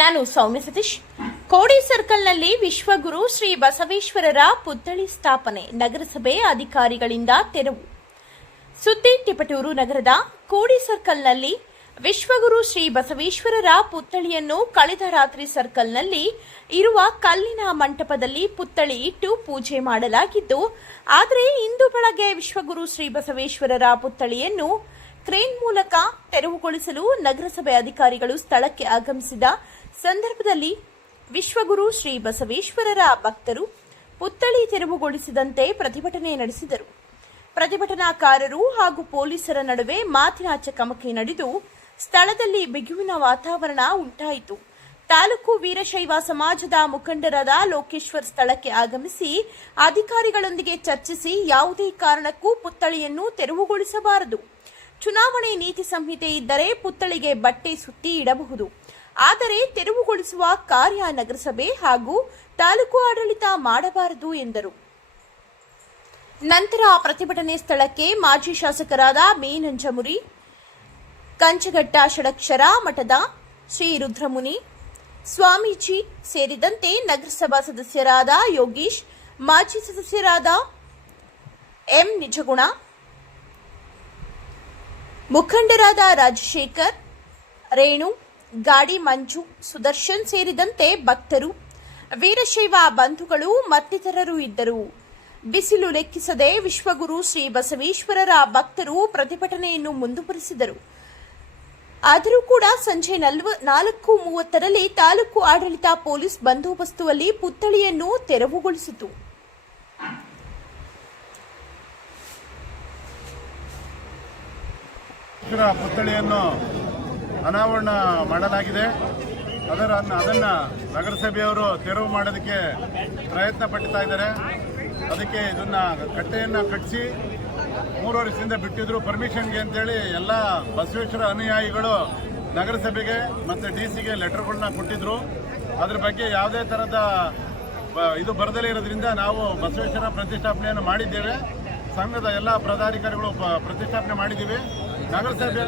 ನಾನು ಸೌಮ್ಯ ಸತೀಶ್. ಕೋಡಿ ಸರ್ಕಲ್ನಲ್ಲಿ ವಿಶ್ವಗುರು ಶ್ರೀ ಬಸವೇಶ್ವರರ ಪುತ್ಥಳಿ ಸ್ಥಾಪನೆ, ನಗರಸಭೆ ಅಧಿಕಾರಿಗಳಿಂದ ತೆರವು. ಸುದ್ದಿ ತಿಪಟೂರು ನಗರದ ಕೋಡಿ ಸರ್ಕಲ್ನಲ್ಲಿ ವಿಶ್ವಗುರು ಶ್ರೀ ಬಸವೇಶ್ವರರ ಪುತ್ಥಳಿಯನ್ನು ಕಳೆದ ರಾತ್ರಿ ಸರ್ಕಲ್ನಲ್ಲಿ ಇರುವ ಕಲ್ಲಿನ ಮಂಟಪದಲ್ಲಿ ಪುತ್ಥಳಿ ಇಟ್ಟು ಪೂಜೆ ಮಾಡಲಾಗಿದ್ದು ಆದರೆ ಇಂದು ಬೆಳಗ್ಗೆ ವಿಶ್ವಗುರು ಶ್ರೀ ಬಸವೇಶ್ವರರ ಪುತ್ಥಳಿಯನ್ನು ಕ್ರೇನ್ ಮೂಲಕ ತೆರವುಗೊಳಿಸಲು ನಗರಸಭೆ ಅಧಿಕಾರಿಗಳು ಸ್ಥಳಕ್ಕೆ ಆಗಮಿಸಿದ ಸಂದರ್ಭದಲ್ಲಿ ವಿಶ್ವಗುರು ಶ್ರೀ ಬಸವೇಶ್ವರರ ಭಕ್ತರು ಪುತ್ಥಳಿ ತೆರವುಗೊಳಿಸಿದಂತೆ ಪ್ರತಿಭಟನೆ ನಡೆಸಿದರು. ಪ್ರತಿಭಟನಾಕಾರರು ಹಾಗೂ ಪೊಲೀಸರ ನಡುವೆ ಮಾತಿನ ಚಕಮಕಿ ನಡೆದು ಸ್ಥಳದಲ್ಲಿ ಬಿಗುವಿನ ವಾತಾವರಣ ಉಂಟಾಯಿತು. ತಾಲೂಕು ವೀರಶೈವ ಸಮಾಜದ ಮುಖಂಡರಾದ ಲೋಕೇಶ್ವರ್ ಸ್ಥಳಕ್ಕೆ ಆಗಮಿಸಿ ಅಧಿಕಾರಿಗಳೊಂದಿಗೆ ಚರ್ಚಿಸಿ ಯಾವುದೇ ಕಾರಣಕ್ಕೂ ಪುತ್ಥಳಿಯನ್ನು ತೆರವುಗೊಳಿಸಬಾರದು. ಚುನಾವಣೆ ನೀತಿ ಸಂಹಿತೆ ಇದ್ದರೆ ಪುತ್ಥಳಿಗೆ ಬಟ್ಟೆ ಸುತ್ತಿ ಇಡಬಹುದು. ಆದರೆ ತೆರವುಗೊಳಿಸುವ ಕಾರ್ಯ ನಗರಸಭೆ ಹಾಗೂ ತಾಲೂಕು ಆಡಳಿತ ಮಾಡಬಾರದು ಎಂದರು. ನಂತರ ಪ್ರತಿಭಟನೆ ಸ್ಥಳಕ್ಕೆ ಮಾಜಿ ಶಾಸಕರಾದ ಮೇನಂಜಮುರಿ ನಂಜಮುರಿ ಕಂಚಘಟ್ಟ ಷಡಕ್ಷರ ಮಠದ ಶ್ರೀ ರುದ್ರಮುನಿ, ಸ್ವಾಮೀಜಿ ಸೇರಿದಂತೆ ನಗರಸಭಾ ಸದಸ್ಯರಾದ ಯೋಗೀಶ್, ಮಾಜಿ ಸದಸ್ಯರಾದ ಎಂ ನಿಜಗುಣ, ಮುಖಂಡರಾದ ರಾಜಶೇಖರ್, ರೇಣು ಗಾಡಿ ಮಂಜು, ಸುದರ್ಶನ್ ಸೇರಿದಂತೆ ಭಕ್ತರು, ವೀರಶೈವ ಬಂಧುಗಳು ಮತ್ತಿತರರು ಇದ್ದರು. ಬಿಸಿಲು ಲೆಕ್ಕಿಸದೆ ವಿಶ್ವಗುರು ಶ್ರೀ ಬಸವೇಶ್ವರರ ಭಕ್ತರು ಪ್ರತಿಭಟನೆಯನ್ನು ಮುಂದುವರಿಸಿದರು. ಆದರೂ ಕೂಡ ಸಂಜೆ ನಲ್ವ, ನಾಲ್ಕು ಮೂವತ್ತರಲ್ಲಿ ತಾಲೂಕು ಆಡಳಿತ ಪೊಲೀಸ್ ಬಂದೋಬಸ್ತುವಲ್ಲಿ ಪುತ್ಥಳಿಯನ್ನು ತೆರವುಗೊಳಿಸಿತು. ಪುತ್ಥಳಿಯನ್ನು ಅನಾವರಣ ಮಾಡಲಾಗಿದೆ. ಅದರ ಅದನ್ನ ನಗರಸಭೆಯವರು ತೆರವು ಮಾಡೋದಕ್ಕೆ ಪ್ರಯತ್ನ ಪಡ್ತಾ ಇದ್ದಾರೆ. ಅದಕ್ಕೆ ಇದನ್ನ ಕಟ್ಟೆಯನ್ನು ಕಟ್ಟಿಸಿ ಮೂರು ವರ್ಷದಿಂದ ಬಿಟ್ಟಿದ್ರು. ಪರ್ಮಿಷನ್ಗೆ ಅಂತೇಳಿ ಎಲ್ಲ ಬಸವೇಶ್ವರ ಅನುಯಾಯಿಗಳು ನಗರಸಭೆಗೆ ಮತ್ತು ಡಿ ಸಿಗೆ ಲೆಟರ್ಗಳನ್ನ ಕೊಟ್ಟಿದ್ರು. ಅದ್ರ ಬಗ್ಗೆ ಯಾವುದೇ ಥರದ ಇದು ಬರದಲೇ ಇರೋದ್ರಿಂದ ನಾವು ಬಸವೇಶ್ವರ ಪ್ರತಿಷ್ಠಾಪನೆಯನ್ನು ಮಾಡಿದ್ದೇವೆ. ಸಂಘದ ಎಲ್ಲ ಪದಾಧಿಕಾರಿಗಳು ಪ್ರತಿಷ್ಠಾಪನೆ ಮಾಡಿದ್ದೀವಿ. ನಗರಸಭೆ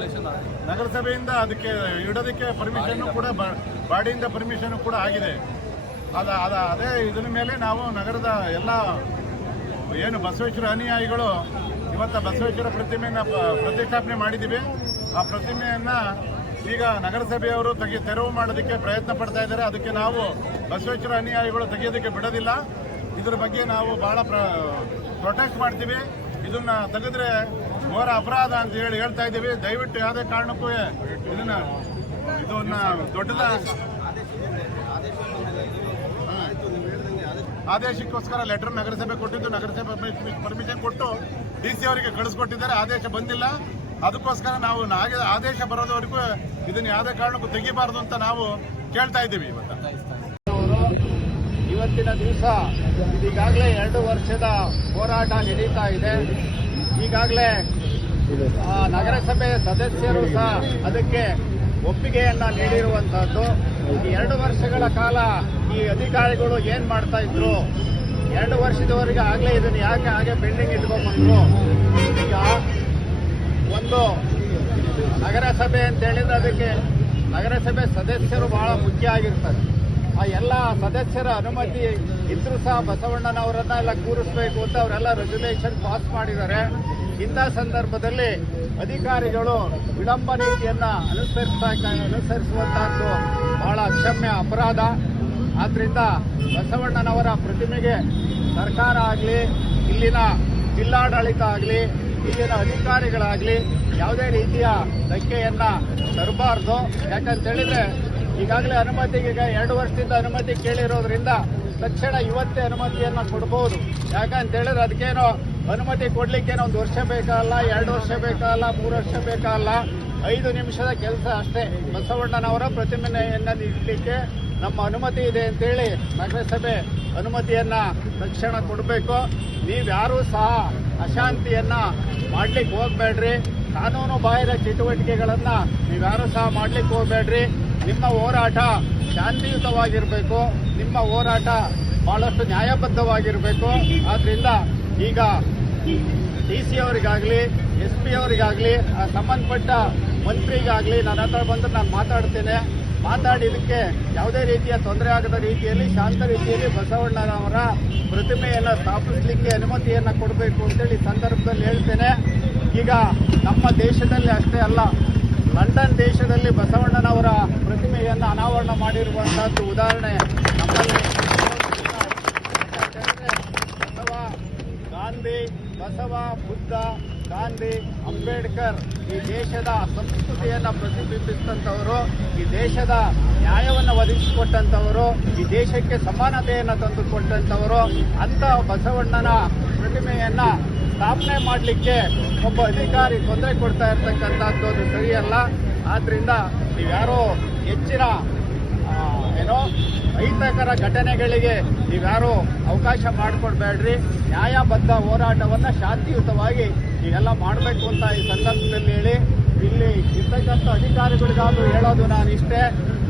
ನಗರಸಭೆಯಿಂದ ಅದಕ್ಕೆ ಇಡೋದಕ್ಕೆ ಪರ್ಮಿಷನ್ ಕೂಡ ಬಾಡಿಯಿಂದ ಪರ್ಮಿಷನ್ ಕೂಡ ಆಗಿದೆ. ಅದ ಅದ ಅದೇ ಇದರ ಮೇಲೆ ನಾವು ನಗರದ ಎಲ್ಲ ಏನು ಬಸವೇಶ್ವರ ಅನುಯಾಯಿಗಳು ಇವತ್ತ ಬಸವೇಶ್ವರ ಪ್ರತಿಮೆಯನ್ನು ಪ್ರತಿಷ್ಠಾಪನೆ ಮಾಡಿದ್ದೀವಿ. ಆ ಪ್ರತಿಮೆಯನ್ನು ಈಗ ನಗರಸಭೆಯವರು ತೆಗೆ ತೆರವು ಮಾಡೋದಕ್ಕೆ ಪ್ರಯತ್ನ ಪಡ್ತಾ ಇದ್ದಾರೆ. ಅದಕ್ಕೆ ನಾವು ಬಸವೇಶ್ವರ ಅನುಯಾಯಿಗಳು ತೆಗೆಯೋದಕ್ಕೆ ಬಿಡೋದಿಲ್ಲ. ಇದ್ರ ಬಗ್ಗೆ ನಾವು ಬಹಳ ಪ್ರೊಟೆಸ್ಟ್ ಮಾಡ್ತೀವಿ. ಇದನ್ನು ತೆಗೆದ್ರೆ ಘೋರ ಅಪರಾಧ ಅಂತ ಹೇಳಿ ಹೇಳ್ತಾ ಇದ್ದೀವಿ. ದಯವಿಟ್ಟು ಯಾವುದೇ ಕಾರಣಕ್ಕೂ ಇದನ್ನ ಇದನ್ನ ದೊಡ್ಡದ ಆದೇಶಕ್ಕೋಸ್ಕರ ಲೆಟರ್ ನಗರಸಭೆ ಕೊಟ್ಟಿದ್ದು, ನಗರಸಭೆ ಪರ್ಮಿಷನ್ ಕೊಟ್ಟು ಡಿ ಸಿ ಅವರಿಗೆ ಕಳಿಸ್ಕೊಟ್ಟಿದ್ದಾರೆ. ಆದೇಶ ಬಂದಿಲ್ಲ. ಅದಕ್ಕೋಸ್ಕರ ನಾವು ಆದೇಶ ಬರೋದವರೆಗೂ ಇದನ್ನ ಯಾವುದೇ ಕಾರಣಕ್ಕೂ ತೆಗಿಬಾರದು ಅಂತ ನಾವು ಕೇಳ್ತಾ ಇದ್ದೀವಿ ಇವತ್ತಿನ ದಿವಸ ಈಗಾಗಲೇ ಎರಡು ವರ್ಷದ ಹೋರಾಟ ನಡೀತಾ ಇದೆ. ಈಗಾಗಲೇ ಆ, ನಗರಸಭೆ ಸದಸ್ಯರು ಸಹ ಅದಕ್ಕೆ ಒಪ್ಪಿಗೆಯನ್ನ ನೀಡಿರುವಂತಹದ್ದು. ಈ ಎರಡು ವರ್ಷಗಳ ಕಾಲ ಈ ಅಧಿಕಾರಿಗಳು ಏನ್ ಮಾಡ್ತಾ ಇದ್ರು? ಎರಡು ವರ್ಷದವರೆಗೆ ಆಗ್ಲೇ ಇದನ್ನ ಯಾಕೆ ಹಾಗೆ ಪೆಂಡಿಂಗ್ ಇಟ್ಕೊಂಡ್ಬಂದ್ರು? ಈಗ ಒಂದು ನಗರಸಭೆ ಅಂತ ಹೇಳಿದ್ರೆ ಅದಕ್ಕೆ ನಗರಸಭೆ ಸದಸ್ಯರು ಬಹಳ ಮುಖ್ಯ ಆಗಿರ್ತಾರೆ. ಆ ಎಲ್ಲ ಸದಸ್ಯರ ಅನುಮತಿ ಇದ್ರೂ ಸಹ ಬಸವಣ್ಣನವರನ್ನ ಎಲ್ಲ ಕೂರಿಸ್ಬೇಕು ಅಂತ ಅವರೆಲ್ಲ ರೆಗ್ಯುಲೇಷನ್ ಪಾಸ್ ಮಾಡಿದ್ದಾರೆ. ಇಂಥ ಸಂದರ್ಭದಲ್ಲಿ ಅಧಿಕಾರಿಗಳು ವಿಳಂಬ ನೀತಿಯನ್ನ ಅನುಸರಿಸ್ತಾ ಅನುಸರಿಸುವಂತಹದ್ದು ಬಹಳ ಅಕ್ಷಮ್ಯ ಅಪರಾಧ. ಆದ್ರಿಂದ ಬಸವಣ್ಣನವರ ಪ್ರತಿಮೆಗೆ ಸರ್ಕಾರ ಆಗಲಿ, ಇಲ್ಲಿನ ಜಿಲ್ಲಾಡಳಿತ ಆಗಲಿ, ಇಲ್ಲಿನ ಅಧಿಕಾರಿಗಳಾಗಲಿ ಯಾವುದೇ ರೀತಿಯ ಧಕ್ಕೆಯನ್ನ ತರಬಾರ್ದು. ಯಾಕಂತ ಹೇಳಿದ್ರೆ ಈಗಾಗಲೇ ಅನುಮತಿಗೆ ಎರಡು ವರ್ಷದಿಂದ ಅನುಮತಿ ಕೇಳಿರೋದ್ರಿಂದ ತಕ್ಷಣ ಇವತ್ತೇ ಅನುಮತಿಯನ್ನು ಕೊಡ್ಬೋದು. ಯಾಕಂತ ಹೇಳಿದ್ರೆ ಅದಕ್ಕೇನೋ ಅನುಮತಿ ಕೊಡ್ಲಿಕ್ಕೇನೋ ಒಂದು ವರ್ಷ ಬೇಕಲ್ಲ, ಎರಡು ವರ್ಷ ಬೇಕಲ್ಲ, ಮೂರು ವರ್ಷ ಬೇಕಲ್ಲ, ಐದು ನಿಮಿಷದ ಕೆಲಸ ಅಷ್ಟೇ. ಬಸವಣ್ಣನವರ ಪ್ರತಿಮೆಯನ್ನು ಇಡಲಿಕ್ಕೆ ನಮ್ಮ ಅನುಮತಿ ಇದೆ ಅಂತೇಳಿ ನಗರಸಭೆ ಅನುಮತಿಯನ್ನ ತಕ್ಷಣ ಕೊಡಬೇಕು. ನೀವ್ಯಾರೂ ಸಹ ಅಶಾಂತಿಯನ್ನ ಮಾಡ್ಲಿಕ್ಕೆ ಹೋಗಬೇಡ್ರಿ. ಕಾನೂನು ಬಾಹಿರ ಚಟುವಟಿಕೆಗಳನ್ನು ನೀವ್ಯಾರೂ ಸಹ ಮಾಡ್ಲಿಕ್ಕೆ ಹೋಗ್ಬೇಡ್ರಿ. ನಿಮ್ಮ ಹೋರಾಟ ಶಾಂತಿಯುತವಾಗಿರಬೇಕು, ನಿಮ್ಮ ಹೋರಾಟ ಬಹಳಷ್ಟು ನ್ಯಾಯಬದ್ಧವಾಗಿರಬೇಕು. ಆದ್ದರಿಂದ ಈಗ ಡಿ ಸಿ ಅವರಿಗಾಗಲಿ ಎಸ್ ಪಿ ಅವರಿಗಾಗಲಿ ಸಂಬಂಧಪಟ್ಟ ಮಂತ್ರಿಗಾಗಲಿ ನನ್ನ ಹತ್ರ ಬಂದು ನಾನು ಮಾತಾಡ್ತೇನೆ. ಮಾತಾಡಿದಕ್ಕೆ ಯಾವುದೇ ರೀತಿಯ ತೊಂದರೆ ಆಗದ ರೀತಿಯಲ್ಲಿ, ಶಾಂತ ರೀತಿಯಲ್ಲಿ ಬಸವಣ್ಣನವರ ಪ್ರತಿಮೆಯನ್ನು ಸ್ಥಾಪಿಸಲಿಕ್ಕೆ ಅನುಮತಿಯನ್ನು ಕೊಡಬೇಕು ಅಂತೇಳಿ ಸಂದರ್ಭದಲ್ಲಿ ಹೇಳ್ತೇನೆ. ಈಗ ನಮ್ಮ ದೇಶದಲ್ಲಿ ಅಷ್ಟೇ ಅಲ್ಲ ಲಂಡನ್ ದೇಶದಲ್ಲಿ ಬಸವಣ್ಣನವರ ಪ್ರತಿಮೆಯನ್ನು ಅನಾವರಣ ಮಾಡಿರುವಂತಹದ್ದು ಉದಾಹರಣೆ. ನಮ್ಮಲ್ಲಿ ಬಸವ, ಗಾಂಧಿ, ಬಸವ, ಬುದ್ಧ, ಗಾಂಧಿ, ಅಂಬೇಡ್ಕರ್ ಈ ದೇಶದ ಸಂಸ್ಕೃತಿಯನ್ನು ಪ್ರತಿಬಿಂಬಿಸಿದಂಥವರು, ಈ ದೇಶದ ನ್ಯಾಯವನ್ನು ಒದಗಿಸಿಕೊಟ್ಟಂಥವರು, ಈ ದೇಶಕ್ಕೆ ಸಮಾನತೆಯನ್ನು ತಂದುಕೊಟ್ಟಂಥವರು, ಅಂಥ ಬಸವಣ್ಣನ ಪ್ರತಿಮೆಯನ್ನ ಸ್ಥಾಪನೆ ಮಾಡಲಿಕ್ಕೆ ಒಬ್ಬ ಅಧಿಕಾರಿ ತೊಂದರೆ ಕೊಡ್ತಾ ಇರ್ತಕ್ಕಂಥದ್ದು ಅದು ಸರಿಯಲ್ಲ. ಆದ್ರಿಂದ ನೀವ್ಯಾರೋ ಹೆಚ್ಚಿನ ಏನೋ ಅಹಿತಕರ ಘಟನೆಗಳಿಗೆ ನೀವ್ಯಾರೋ ಅವಕಾಶ ಮಾಡಿಕೊಡ್ಬೇಡ್ರಿ. ನ್ಯಾಯಬದ್ಧ ಹೋರಾಟವನ್ನು ಶಾಂತಿಯುತವಾಗಿ ನೀವೆಲ್ಲ ಮಾಡಬೇಕು ಅಂತ ಈ ಸಂದರ್ಭದಲ್ಲಿ ಹೇಳಿ, ಇಲ್ಲಿ ಇರ್ತಕ್ಕಂಥ ಅಧಿಕಾರಿಗಳಿಗಾದ್ರೂ ಹೇಳೋದು ನಾನು ಇಷ್ಟೇ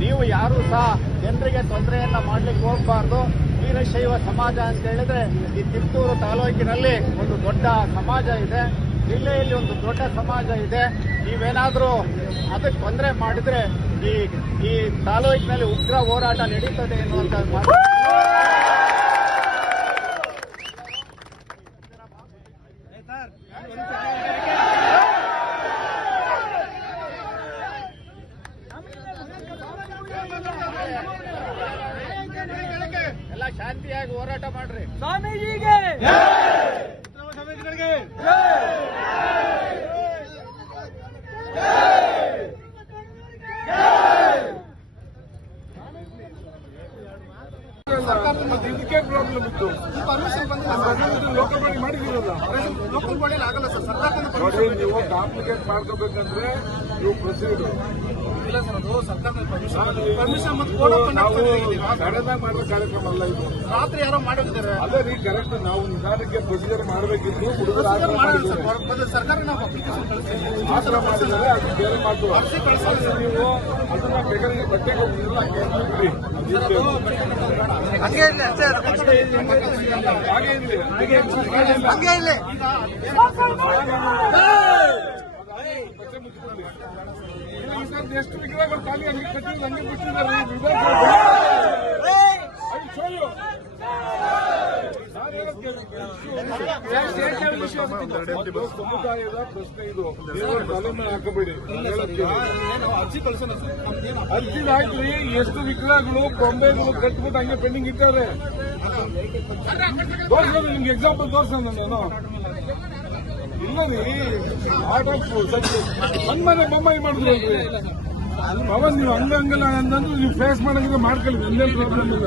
ನೀವು ಯಾರೂ ಸಹ ಜನರಿಗೆ ತೊಂದರೆಯನ್ನ ಮಾಡಲಿಕ್ಕೆ ಹೋಗಬಾರ್ದು. ವೀರಶೈವ ಸಮಾಜ ಅಂತ ಹೇಳಿದ್ರೆ ಈ ತಿಪ್ಪೂರು ತಾಲೂಕಿನಲ್ಲಿ ಒಂದು ದೊಡ್ಡ ಸಮಾಜ ಇದೆ. ಜಿಲ್ಲೆಯಲ್ಲಿ ಒಂದು ದೊಡ್ಡ ಸಮಾಜ ಇದೆ. ನೀವೇನಾದರೂ ಅದಕ್ಕೆ ತೊಂದರೆ ಮಾಡಿದ್ರೆ ಈ ಈ ತಾಲೂಕಿನಲ್ಲಿ ಉಗ್ರ ಹೋರಾಟ ನಡೀತದೆ ಎನ್ನುವಂತ ಮಾತು ಮಾಡ್ರಿ. ಸ್ವಾಮೀಜಿಗೆ. ಇದಕ್ಕೆ ಪ್ರಾಬ್ಲಮ್ ಇತ್ತು. ಲೋಕಲ್ ಬಾಡಿ ಮಾಡಿದಿರಲ್ಲ ಲೋಕಲ್ ಬಾಡಿಯಲ್ಲಿ ಆಗಲ್ಲ ಸರ್. ಸರ್ಕಾರದಿಂದ ನೋಡಿ ನೀವು ಕಾಂಪ್ಲಿಕೇಟ್ ಮಾಡ್ಕೋಬೇಕಂದ್ರೆ ನೀವು ಪ್ರೊಸೀಡ್ Permission ಮತ್ತು code of conduct ನಾವು ಸಡನ್ ಆಗಿ ಮಾಡೋ ಕಾರ್ಯಕ್ರಮ ಅಲ್ಲ ಇದು ರಾತ್ರಿ ಯಾರೋ ಮಾಡಿದ್ದಾರೆ ಅದೇ ರೀ ಕರೆಕ್ಟ್ ನಾವು ನಿಧಾನಕ್ಕೆ ಪ್ರೊಸೀಜರ್ ಮಾಡಬೇಕಿತ್ತು ಹುಡುಗರು ಆತರ ಮಾಡಿದ್ದಾರೆ ಸರ್ಕಾರ ನಾವು ಅಪ್ಲಿಕೇಶನ್ ಕಳಿಸ್ತೀವಿ ಆತರ ಮಾಡಿದ್ದಾರೆ ಅದು ಬೇರೆ ಮಾತು ಅದು ನೀವು ಅದನ್ನ ಬೇಕಾದ್ರೆ ಬಟ್ಟೆ ಕೊಟ್ಟಿರಲ್ಲ ಹಾಗೆ ಹಾಗೆ ಬಿಟ್ಟಿದ್ದಾರೆ ಎಷ್ಟು ವಿಗ್ರಹಗಳು ಖಾಲಿ ಹೇಳೋದ್ ಕೇಳಿ. ಒಂದು ಸಮುದಾಯದ ಪ್ರಶ್ನೆ ಇದು. ದೇವರ ತಲೆ ಮೇಲೆ ಹಾಕಬೇಡಿ. ಅರ್ಜಿ ಕಳಿಸೋಣ ಅರ್ಜಿ ಹಾಕಿ ಎಷ್ಟು ವಿಗ್ರಹಗಳು ಬೊಂಬೆಗಳು ಕಟ್ಬಿಟ್ಟು ಹಂಗೆ ಪೆಂಡಿಂಗ್ ಇಟ್ಟಾರೆ ನಾನು ನಿಮ್ಗೆ ಎಕ್ಸಾಂಪಲ್ ತೋರ್ಸ ನಾನು ಇಲ್ಲ ರೀ ಆರ್ಟ್ ಆಫ್ ಒಂದ್ ಮನೆ ಬೊಂಬಾಯಿ ಮಾಡಿದ್ರಲ್ರಿ ಪವನ್, ನೀವು ಹಂಗ ಹಂಗಲ್ಲ ಅಂತಂದ್ರೆ ನೀವು ಫೇಸ್ ಮಾಡಂಗಿದ್ರೆ ಮಾಡ್ಕೊಳ್ಳಿ, ಒಂದೇ ಪ್ರಾಬ್ಲಮ್ ಇಲ್ಲ.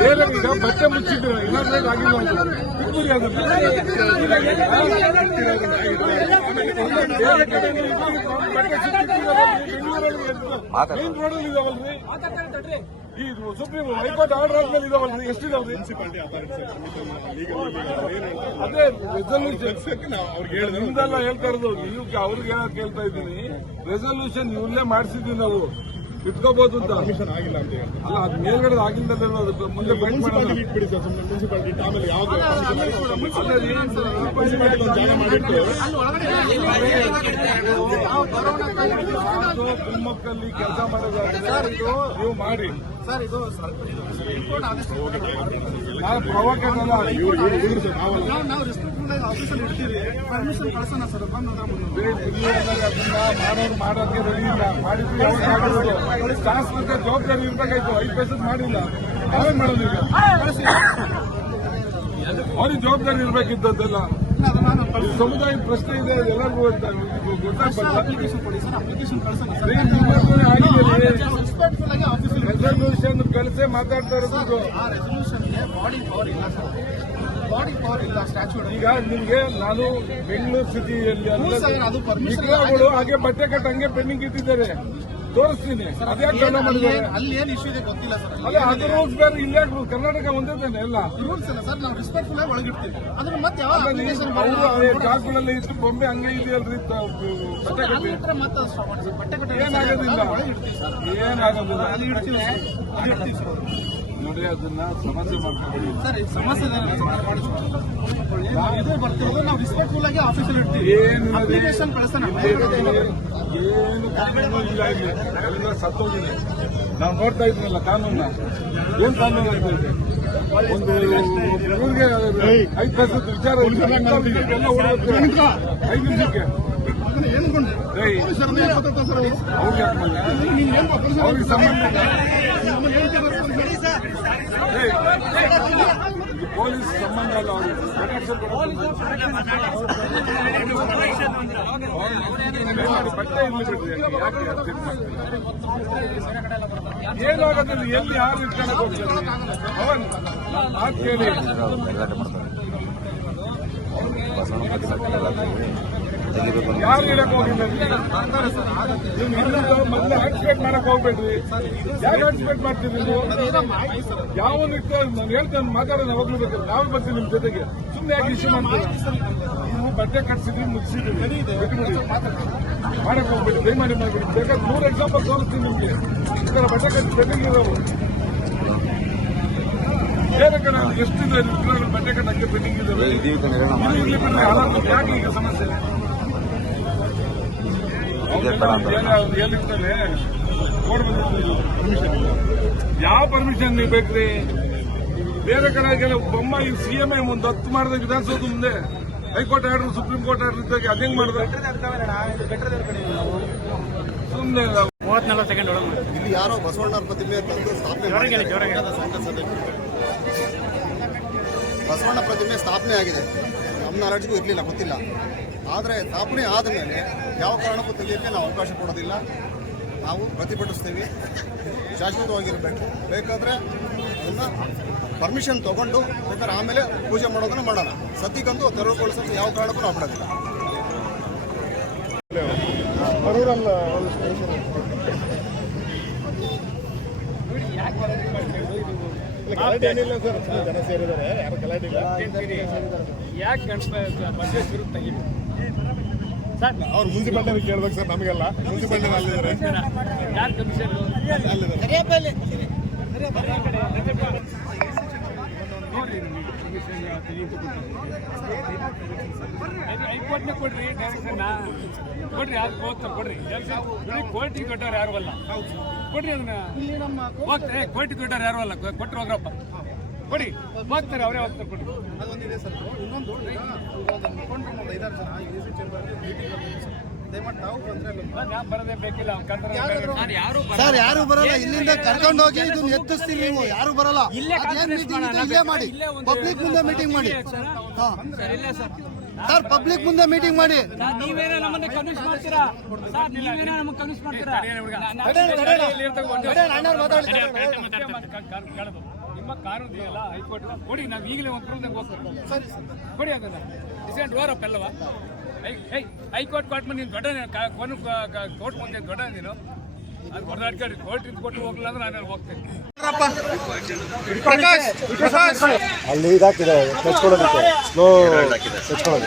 ಬೇರೆ ಈಗ ಬಟ್ಟೆ ಮುಚ್ಚಿದ್ರು ಇನಾಗ್ರೇಟ್ ಆಗಿಲ್ಲ ಅಂತ. ಬಟ್ಟೆ ಮೇನ್ ರೋಡಲ್ಲಿ ಇದಾವಲ್ರಿ? ಸುಪ್ರೀಂ ಹೈಕೋರ್ಟ್ ಆರ್ಡರ್ ಆದ್ಮೇಲೆ ಅದೇ ರೆಸಲ್ಯೂಷನ್ ನಿಮ್ದೆಲ್ಲ ಹೇಳ್ತಾ ಇರೋದು ನೀವು ಅವ್ರಿಗೆ ಹೇಳಕ್ ಕೇಳ್ತಾ ಇದ್ದೀನಿ ರೆಸಲ್ಯೂಷನ್ ಮಾಡಿಸಿದ್ವಿ ನಾವು ಇಟ್ಕೋಬಹುದು ಅಂತ ಆಗಿಲ್ಲ ಅಂತ ಅಲ್ಲ ಅದ್ ಮೇಲ್ಗಡೆ ಆಗಿಲ್ಲದೆ ಅದಕ್ಕೆ ಮುಂದೆ ಬಿಡಿ ಕುಮ್ಮಕ್ಕಲ್ಲಿ ಕೆಲಸ ಮಾಡೋದಾದ್ರೆ ನೀವು ಮಾಡಿ ಸರ್ ಇದು ಸುಪ್ರೀಂ ಕೋರ್ಟ್ ಆದೇಶ ನಾನು ಪ್ರವೋಕೇಟ್ ಅಲ್ಲ ನಾವು ನಾವು ರೆಸ್ಪೆಕ್ಟ್ಫುಲ್ ಆಗಿ ಆಫೀಸಲ್ಲಿ ಇಡ್ತೀವಿ ಪರ್ಮಿಷನ್ ಕಳ್ಸೋಣ ಸರ್ ಮಾಡೋರು ಮಾಡೋಕ್ಕೆ ರೆಡಿ ಇಲ್ಲ. ಮಾಡಿದ್ರೆ ಶಾಸಕರ ಜವಾಬ್ದಾರಿ ಇರ್ಬೇಕಾಯ್ತು ಐದು ಮಾಡಿಲ್ಲ. ನಾವೇನ್ ಮಾಡೋದು ಈಗ? ಅವ್ರಿಗೆ ಜವಾಬ್ದಾರಿ ಇರ್ಬೇಕಿದ್ದದ್ದೆಲ್ಲ. ನಾನು ಪ್ರಶ್ನೆ ಇದೆ ಎಲ್ಲರಿಗೂ ಗೊತ್ತಾಗ್ತದೆ. ರೆಸಲ್ಯೂಷನ್ ಕಳಿಸೇ ಮಾತಾಡ್ತಾ ಇರೋದು ಈಗ ನಿಮ್ಗೆ ನಾನು ಬೆಂಗಳೂರು ಸಿಟಿಯಲ್ಲಿ ಅದು ಹಾಗೆ ಬಟ್ಟೆ ಕಟ್ಟ ಹಂಗೆ ಪೆಂಡಿಂಗ್ ಇಟ್ಟಿದ್ದಾರೆ. ತೋರಿಸ್ತೀನಿ. ಅಲ್ಲಿ ಏನ್ ಇಶ್ಯೂ ಇದೆ ಗೊತ್ತಿಲ್ಲ ಸರ್ ಅಲ್ಲ ಅದು ರೂಲ್ಸ್ ಬೇರೆ ಇಲ್ಲೇ ಕರ್ನಾಟಕ ಒಂದೇ ತಾನೆ ಎಲ್ಲ. ರೂಲ್ಸ್ ಇಲ್ಲ ಸರ್ ನಾವು ರೆಸ್ಪೆಕ್ಟ್ಫುಲ್ ಆಗಿ ಒಳಗಿಡ್ತೀವಿ. ಅದನ್ನ ಮತ್ತೆ ಯಾವ ಜಾಗಗಳಲ್ಲಿ ಇಟ್ಟು ಬೊಂಬೆ ಹಂಗೆ ಇದೆಯಲ್ರಿ ಬಟ್ಟೆ ಕಟ್ಟಿ. ಏನಾಗೋದಿಲ್ಲ ಏನಾಗೋದಿಲ್ಲ ಅಲ್ಲಿ ಇಡ್ತೀವಿ. ನೋಡಿ ಅದನ್ನ ಸಮಸ್ಯೆ ಮಾಡ್ಕೊಂಡು ಸರ್ ಈ ಸಮಸ್ಯೆ ಬರ್ತಿರೋದು ನಾವು ರಿಸ್ಪೆಕ್ಟ್ಫುಲ್ ಆಗಿ ಆಫೀಸಲ್ಲಿ ಇರ್ತೀವಿ. ಏನು ಅಪ್ಲಿಕೇಶನ್ ಕಳಿಸೋಣ. ಏನು ಎಲ್ಲ ಸತ್ತೋಗಿದೆ. ನಾವು ನೋಡ್ತಾ ಇದ್ನಲ್ಲ ಕಾನೂನ. ಏನ್ ಕಾನೂನು ಅಂತ ಇದೆ ಒಂದು ಊರಿಗೆ ಐದು ವಿಚಾರ ನಿಮಿಷಕ್ಕೆ ಅವ್ರಿಗೆ ಸಂಬಂಧ ಪೊಲೀಸ್ ಸಂಬಂಧ? ಏನಾಗೋದಿಲ್ಲ ಎಲ್ಲಿ ಯಾರು ಹೋಗ್ತಾರೆ ಅವನ್ ಮಾತು ಕೇಳಿ ಯಾರು ಇನ್ನೊಂದು ಮೊದಲು ಆಕ್ಸಿಪೇಟ್ ಮಾಡಕ್ ಹೋಗ್ಬೇಡ್ರಿ. ಯಾರು ಆಕ್ಸಿಪೇಟ್ ಮಾಡ್ತೀರಿ ನೀವು? ನಾನು ಹೇಳ್ತೇನೆ ಮಾತಾಡೋದು ಯಾವಾಗಲೂ ಬೇಕು ನಾವೇ ಬರ್ತೀವಿ ನಿಮ್ ಜೊತೆಗೆ. ಸುಮ್ಮನೆ ಯಾಕೆ ಇಶ್ಯೂ ನೀವು ಬಟ್ಟೆ ಕಟ್ಸಿದ್ರಿ ಮುಗಿಸಿದ್ರಿ. ಮಾಡಕ್ ಹೋಗ್ಬೇಡಿ ದಯಮಾಡಿ ಮಾಡ್ಬಿಡಿ. ಬೇಕಾದ್ರೆ ಮೂರು ಎಕ್ಸಾಂಪಲ್ ತೋರಿಸ್ತೀನಿ ನಿಮ್ಗೆ. ಈ ತರ ಬಟ್ಟೆ ಕಟ್ಟಿ ಬೆಟ್ಟಿಂಗಿರೋರು ಏನಕ್ಕೆ ನಾನು ಎಷ್ಟಿದೆ ಬಟ್ಟೆ ಕಟ್ಟಕ್ಕೆ ಬೆಟ್ಟಿಂಗ್ ಇದ್ದಾವೆ ಇದು ಇಲ್ಲಿ ಬಿಟ್ರೆ ಹಲವು ಯಾಕೆ ಈಗ ಸಮಸ್ಯೆ? ಹೇಳಿರ್ತಾನೆ ಯಾವ ಪರ್ಮಿಷನ್ ನೀವು ಬೇಕ್ರಿ? ಬೇರೆ ಕಡೆಗೆಲ್ಲ ಬೊಮ್ಮ ಈ ಸಿಎಂ ಒಂದು ಹತ್ತು ಮಾಡಿದ ವಿಧಾನಸೌಧ ಮುಂದೆ high court order supreme court order ಇದ್ದಾಗ ಅದೇ ಮಾಡಿದ್ರೆ ಸುಮ್ಮನೆ ಇಲ್ಲಿ. ಯಾರೋ ಬಸವಣ್ಣ ಪ್ರತಿಮೆ ತಂದು ಸ್ಥಾಪನೆ. ಬಸವಣ್ಣ ಪ್ರತಿಮೆ ಸ್ಥಾಪನೆ ಆಗಿದೆ. ನಮ್ಮ ನಾಲೆಡ್ಜ್ಗೂ ಇರಲಿಲ್ಲ ಗೊತ್ತಿಲ್ಲ. ಆದರೆ ಸ್ಥಾಪನೆ ಆದ ಮೇಲೆ ಯಾವ ಕಾರಣಕ್ಕೂ ತೆಗೆಯೋಕ್ಕೆ ನಾವು ಅವಕಾಶ ಕೊಡೋದಿಲ್ಲ. ನಾವು ಪ್ರತಿಭಟಿಸ್ತೀವಿ. ಶಾಶ್ವತವಾಗಿರಬೇಕು. ಬೇಕಾದರೆ ಅದನ್ನು ಪರ್ಮಿಷನ್ ತಗೊಂಡು ಬೇಕಾದ್ರೆ ಆಮೇಲೆ ಪೂಜೆ ಮಾಡೋದನ್ನು ಮಾಡೋಣ. ಸದ್ಯಕ್ಕಂತೂ ತೆರವುಗೊಳಿಸೋದು ಯಾವ ಕಾರಣಕ್ಕೂ ನಾವು ಬಿಡೋದಿಲ್ಲ. ಯಾಕೆ ಬಸವೇಶ್ವರ ತೆಗಿಬೇಕು ಅವ್ರು ಮುನ್ಸಿಪಾಲ್ಟಿ ಕೇಳ್ಬೇಕು ಸರ್ ನಮಗೆಲ್ಲ. ಮುನ್ಸಿಪಾಲ್ಟಿ ಅಲ್ಲಿದ್ದಾರೆ. ಯಾರು ಹೈಕೋರ್ಟ್ನ ಕೊಡ್ರಿ ಡೈರೆಕ್ಷನ್ ಕೊಡ್ರಿ ಅದು ಹೋಗ್ತಾರೆ ಕೊಡ್ರಿ. ಡೈರೆಕ್ಷನ್ ಕೋರ್ಟಿಗೆ ಕೊಟ್ಟವ್ರು ಯಾರು ಅಲ್ಲ. ಕೊಡ್ರಿ ಅದನ್ನ. ಹೋಗ್ತಾರೆ ಕೋರ್ಟಿಗೆ ಕೊಟ್ಟವ್ರು ಯಾರು ಅಲ್ಲ. ಕೊಟ್ಟರು ಹೋಗ್ರಪ್ಪ. ಕೊಡಿ. ಬರ್ತಾರೆ ಅವರೇ ಹೋಗ್ತಾರೆ ಕೊಡಿ ಅದೊಂದಿದೆ ಸರ್. ಇನ್ನೊಂದು ಒಂದು ಮುಖಂಡರು ಒಂದು ಐದಾರು ಜನ ಸಿ ಮೀಟಿಂಗ್ ಸರ್. ದಯಮಾಡಿ ತಾವು ಬಂದ್ರೆ ನಾನು ಬರೋದೇ ಬೇಕಿಲ್ಲ ಸರ್ ಯಾರು ಬರಲ್ಲ. ಇಲ್ಲಿಂದ ಕರ್ಕೊಂಡು ಹೋಗಿ ಇದನ್ನ ಎತ್ತಿಸ್ತೀವಿ ನೀವು. ಯಾರು ಬರಲ್ಲ. ಇಲ್ಲೇ ಮಾಡಿ. ಪಬ್ಲಿಕ್ ಮುಂದೆ ಮೀಟಿಂಗ್ ಮಾಡಿ. ಸರ್. ಪಬ್ಲಿಕ್ ಮುಂದೆ ಮೀಟಿಂಗ್ ಮಾಡಿ. ನೀವೇನೇ ನಮ್ಮನ್ನ ಕನ್ವಿನ್ಸ್ ಮಾಡ್ತೀರಾ? ಸರ್ ನೀವೇನೇ ನಮ್ಮನ್ನ ಕನ್ವಿನ್ಸ್ ಮಾಡ್ತೀರಾ? ನಿಮ್ಮ ಕಾನೂನು ಇದೆಯಲ್ಲ ಹೈಕೋರ್ಟ್ ಕೊಡಿ ನಾವು ಈಗಲೇ ಒಂದು ಪ್ರೂಫ್ ಹೋಗ್ತೀವಿ. ಕೊಡಿ ಅದನ್ನ. ಡಿಸೆಂಟ್ ಪಲ್ಲವಾ ಐ ಹೈಕೋರ್ಟ್ ಕೋರ್ಟ್ ಮುಂದೆ ನೀನು ದೊಡ್ಡ ಕೊನೆ ಕೋರ್ಟ್ ಮುಂದೆ ದೊಡ್ಡ ನೀನು. ಅದು ಹೊಡೆದಾಡ್ಕೊಂಡು ಕೋರ್ಟ್ ಕೊಟ್ಟು ಹೋಗಲ್ಲ ಅಂದ್ರೆ ನಾನು ಹೋಗ್ತೇನೆ. ಅಲ್ಲಿ ಇದಾಕಿದೆ ತೆಚ್ಕೊಳ್ಳೋದಕ್ಕೆ ಸ್ಲೋ ತೆಚ್ಕೊಳ್ಳೋದು